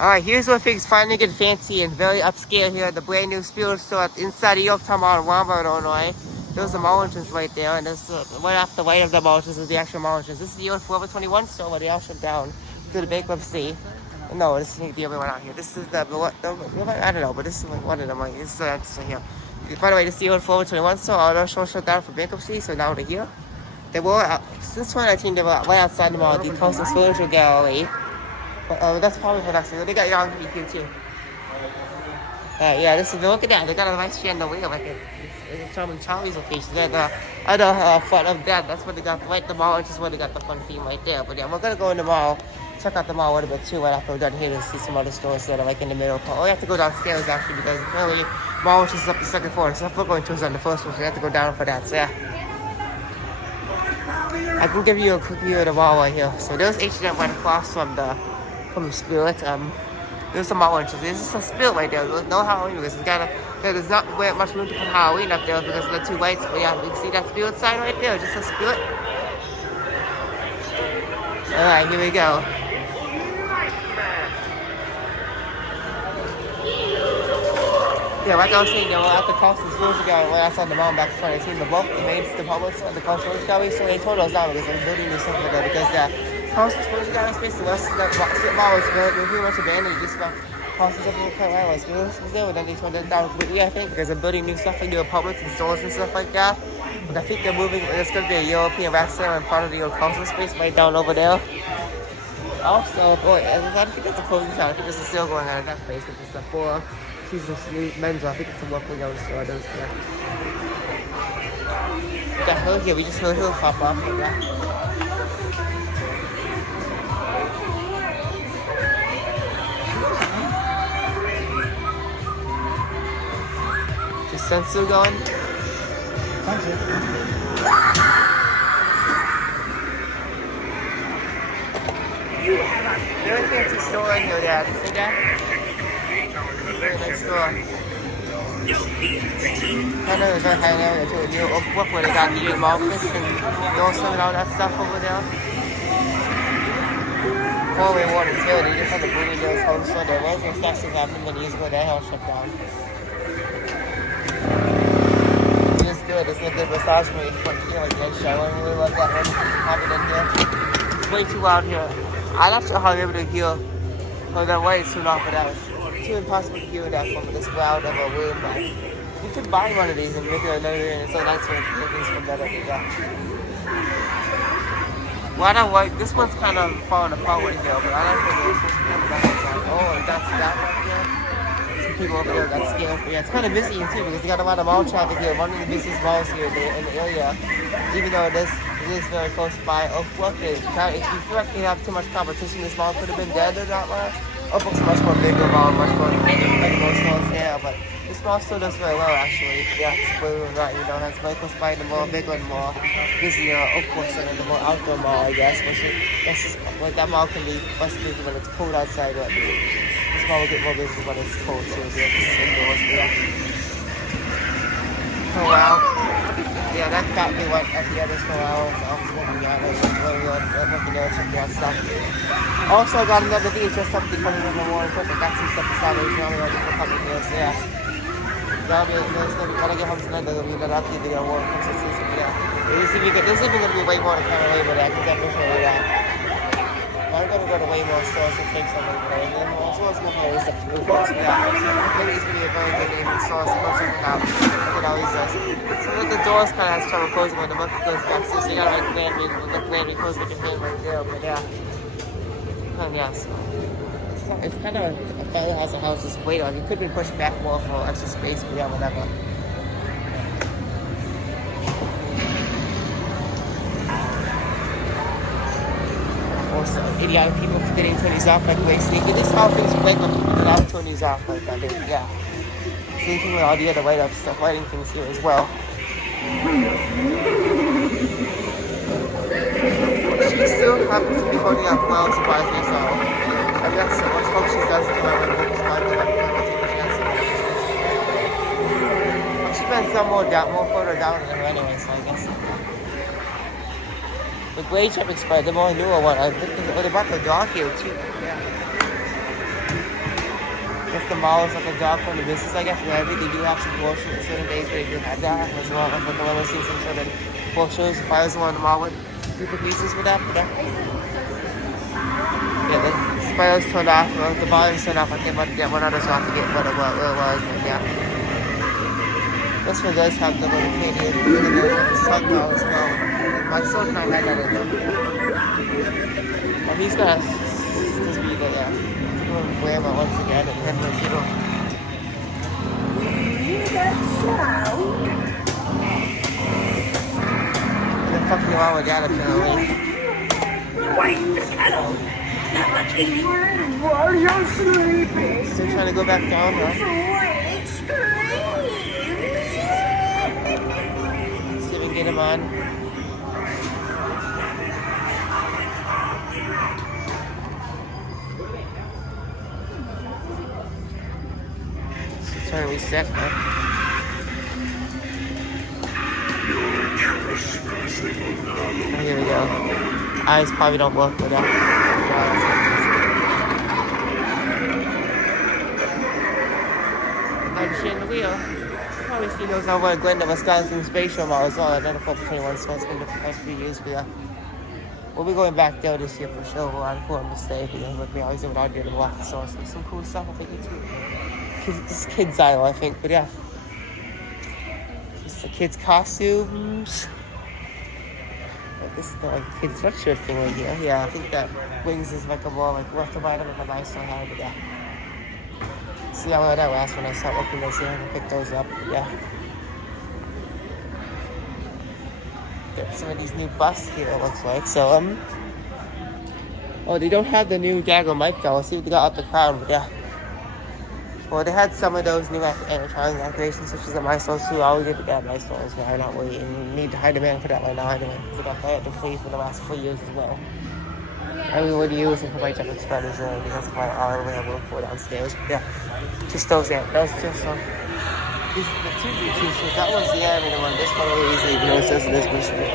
Alright, here's where things finally get fancy and very upscale here at the brand new Spirit store inside of Yorktown Mall in Walmart, Illinois. Those are mountains right there, and this right off the right of the mountains is the actual mountains. This is the old Forever 21 store where they all shut down due to bankruptcy. No, this is the other one out here. This is the I don't know, but this is one of them. Like, this is interesting here. By the way, this is the old Forever 21 store. All those stores shut down for bankruptcy, so now they're here. They were since 2019. They were right outside the mall, the Coastal Furniture Gallery. That's probably for next year. They got Young here too. Yeah, this is, look at that. They got a nice chandelier like it's Charming Charlie's location. Then the other front of that, that's where they got right the mall, which is where they got the fun theme right there. But yeah, we're gonna go in the mall, check out the mall a little bit too right after we're done here to see some other stores that are like in the middle. Oh, we have to go downstairs actually because apparently mall which is up the second floor. So if we're going to is on the first floor, so we have to go down for that. So yeah. I can give you a quick view of the mall right here. So there's H&M right across from the Spirit. There's some mall entrances. There's just a Spirit right there. There's no Halloween because there's not much room to put Halloween up there because of the two lights. But yeah, you can see that Spirit sign right there. Just a Spirit. Alright, here we go. Yeah, like I was saying, at the Coastal Furniture Gallery, right outside the mall back in 2018, the main Publix at the Coastal Furniture Gallery, so they told us down because they're building new stuff like that because the Coastal Furniture Gallery space, the rest of the mall was pretty much abandoned. Just about Coastal Furniture Gallery was there, and then they told us down completely, I think, because they're building new stuff like new Publix and stores and stuff like that. But I think they're moving, there's going to be a European restaurant and part of the old Coastal space right down over there. Also, boy, I think it's a clothing shop. I think there's a sale going on at that place, which is the 4 seasons men's. I think it's a working out store. Those, yeah. We got her here. We just heard her pop up. Yeah. Is the sun still going? Very fancy store in here, Dad. You see that? Very nice store. I know there's a high area too. New Oakbrook where they got the office and Dawson and all that stuff over there. Holy water too. They just had the Booney Hills home store. There was no Saxon happening many years ago. That all shut down. It's good. It's a good massage for you. Like that shower. I really love that one. Have it in here. It's way too loud here. I'm not sure how you're able to hear that way soon off, but that was too impossible to hear that from this loud of a room. But you could buy one of these and make it another room. It's so nice when things from better. Yeah. Well, I don't like this one's kind of falling apart right here, but I don't think it's supposed to be on the back side. Oh, that's that right there. Some people over there got scared. But yeah, it's kind of busy here too because they got a lot of mall traffic here. One of the busiest malls here in the area, even though this is very close by. Oakbrook is if you feel like you have too much competition, this mall could have been dead or not. Oakbrook's a much more bigger mall, much more like more stores there, but this mall still does very well actually. Yeah, it's believe it or not, it's very close by the more bigger and more busier Oakbrook Center, the more outdoor mall, I guess. That's just like that mall can be less busy when it's cold outside, but this mall will get more busy when it's cold too. So it's indoors, but yeah. Oh wow. Yeah, that got me what at the other store I was looking at. I was looking there, checking out stuff. Also, I got another VHS something coming in the morning. I got some stuff to salvage on the for a couple of years. Yeah. When I get home tonight, there'll be another update video more. Yeah. There's even going to be way more to come away with that. I can definitely show you that. I'm going to go to way more stores and take some of it. And then also, it's going to be a stuff to move on. Yeah. Maybe it's going to be a very good name for stores. So go check it out. Look at all these guys. So with the doors kind of has trouble closing when the monkey goes back. So you got to like land close with your hand right there. But yeah. Yeah, so it's kind of a fellow has a house just wait on. You could be pushed back more for extra space, but yeah, whatever. Also, idiotic people forgetting Tony's off like way sneaky. These all things break when people get out Tony's off like that. Yeah. Same thing with all the other light up stuff, lighting things here as well. She still happens to be holding up well, surprisingly so. I guess let's hope she does come out with focus by the she spent some more further down in her anyway, so I guess. The Gray Chip Express, the more newer one, I think they brought the dog here too. Yeah. the mall is like a job from the business, I guess. Yeah, they do have some floor shows certain days where they do have that as well. Like the one seeing some sort of floor shows. If I was the one in the mall with group of pieces with that, but yeah, the spoilers turned off, the volumes turned off. I think about one other song to get what it was, but yeah. This one does have the little Canadian sun though as well. My son and I had that in them. But he's gonna just be there, yeah. Grandma once again and then like, you know. They're fucking around with that apparently. Wait, while you're sleeping. Still trying to go back down, huh? See if we can get him on. Trying to reset, huh? Oh, here we go. Eyes probably don't work with that. Shit in the wheel. Probably see those over at Glendale, Wisconsin Spatial Mall as well. Another 421, so it's been the past few years, but yeah. We'll be going back there this year for sure. We'll have to stay here, but we always have out there to walk the store. So some cool stuff I think too. This kid's aisle, I think, but yeah. Just the kids' costumes. This is the like, kids' sweatshirt thing right here. Yeah, I think that Wings is like a more like worth the item with a nice one, but yeah. See how that last when I start looking those here and pick those up, yeah. Get some of these new busts here, it looks like. So, oh, they don't have the new Jagger mic though. Let's see if they got up the crowd, but yeah. Well, they had some of those new animatronic activations, such as at my stores too. I always get to get at my stores, but I'm not waiting. You need high demand for that right now anyway. Because I got that for free for the last 4 years as well. I mean, what do you use for my Jump Spread as well? That's quite all the way I work for downstairs. But yeah, just those there. Those just some. These are the two YouTube shows. That one's the animated one. This one really easy, even though it says it is Michigan.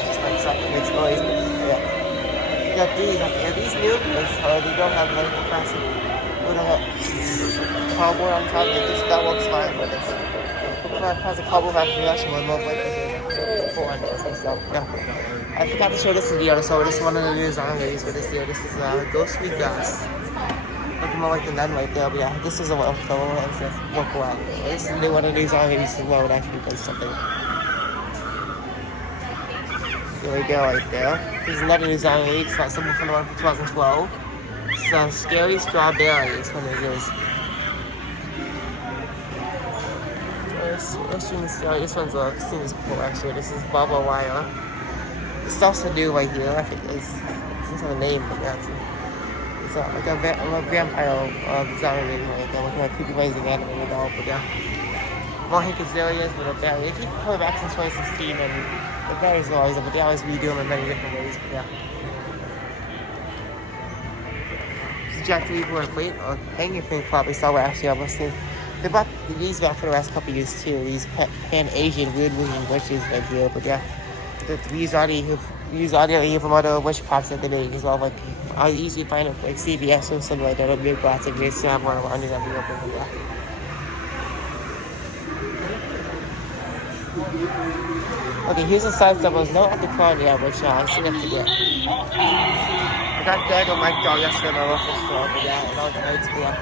Just like something makes noise. Yeah. You got these. Are these new? They don't have medical classic. Cardboard on top, that works fine, but it's has a cardboard actually one more like 400 and stuff. Yeah. I forgot to show this video, so this is one of the new zombies for this year. This is Ghostly Gus. Looking more like the nun right there, but yeah, this is a well film and it's work well. This is one of these zombies as well, it actually does something. There we go right there. This is another new zombie, it's not something from the one from 2012. Scary Strawberry is what it is. This one's I've seen this before actually. This is Bubba Wire. It's also new right here. I think it's not a name, but yeah, it's like a vampire zombie right there. Looking at creepy ways of animated doll, but yeah. More Hank Azaleas, but they keep coming back since 2016 and it varies always, but they always redo them in many different ways, but yeah. Jack people and Fleet or Hanging Thing probably saw last year. They brought these back for the last couple of years too. These Pan-Asian weird looking witches right here, but yeah. We use audio here from other witch pops that they make as well. Like I usually find it like CVS or something like that. Or big plastic. They still have one around it every open, but yeah. Okay, here's the size that was not at the front yet, which I still have to get. I got Dagger Mike doll yesterday at my local store, but yeah, I don't know, it's cool.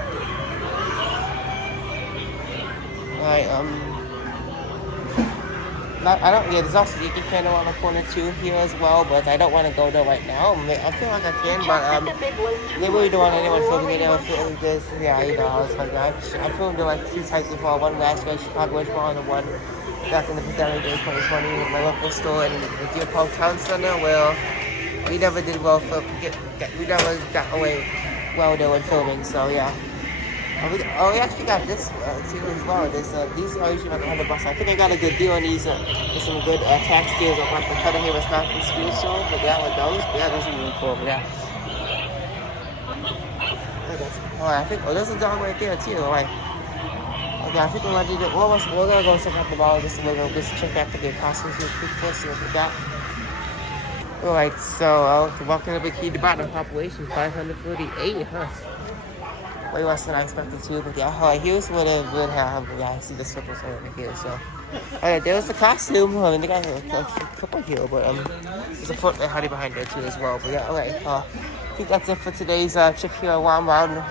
There's also Yankee Candle on the corner too here as well, but I don't want to go there right now. I feel like I can, but they really don't want anyone filming it. I feel like this, yeah, you know, I was like, I filmed it like 2 times before, one last year, Chicago Witch Ball, and one back in the pandemic day 2020 at my local store in the Deer Park Town Center, where we never did well for we never got away well there with filming, so yeah. We actually got this too as well. These are usually like $100. I think I got a good deal on these. There's some good tax deals on like the Cutter Hair Wisconsin Speed Show, but yeah, with those, yeah, those are really cool. But yeah. I think there's a dog right there too. Like, okay, I think we're gonna do that. We're gonna go check out the mall just check out the costumes real quick first, see what we got. Alright, so welcome to Bikini Bottom population 548, huh? way worse than I expected to. But yeah, alright, here's what it would have. Yeah, I see the circles over here. So, alright, there's the costume. I mean, they got a couple here, but there's a foot and honey behind there too as well. But yeah, alright. I think that's it for today's trip here at Walmart.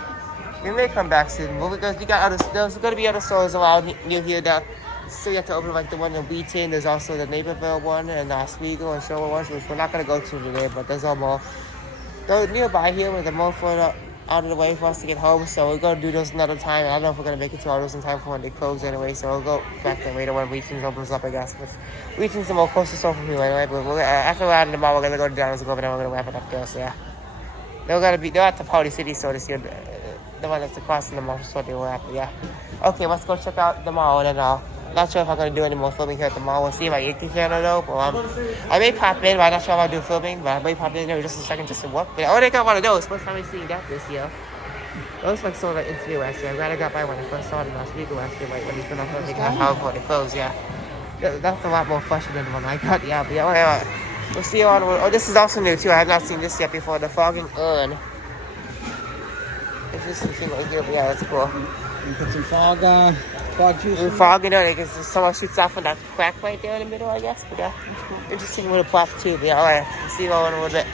We may come back soon, but because we got other, there's going to be other stores around near here that still yet to open, like the one in Wheaton. There's also the Naperville one and Oswego and Sherwood ones, which we're not going to go to today, but there's all more. They're nearby here, with the more further out of the way for us to get home, so we're going to do those another time. I don't know if we're going to make it to all those in time for when they close anyway, so we'll go back there later when Wheaton's opens up, I guess. But Wheaton's the more closest store from here anyway, but after we're out of the mall, we're going to go to Downers Grove and then we're going to wrap it up there, so yeah. They're at the Party City store this year. The one that's across from the mall store they were at, yeah. Okay, let's go check out the mall and then not sure if I'm going to do any more filming here at the mall. We'll see if I get here though. But, I may pop in, but I'm not sure if I'll do filming, but I may pop in there just a second just to work. But they got one of those. First time I've seen that this year. Those like sold like in last year. I'm glad I got by when I first saw it last week last year, like when he's been on filming how before they close, yeah. That's a lot more fresher than the one I got, yeah. But yeah, we'll see you on. Oh, this is also new too. I have not seen this yet before. The Fogging Urn. It's just something right here, but yeah, that's cool. You put some fog juice in Fogging Urn, because someone shoots off on that crack right there in the middle, I guess. But yeah, interesting little prop too. But yeah, alright, we'll see you all in a little bit.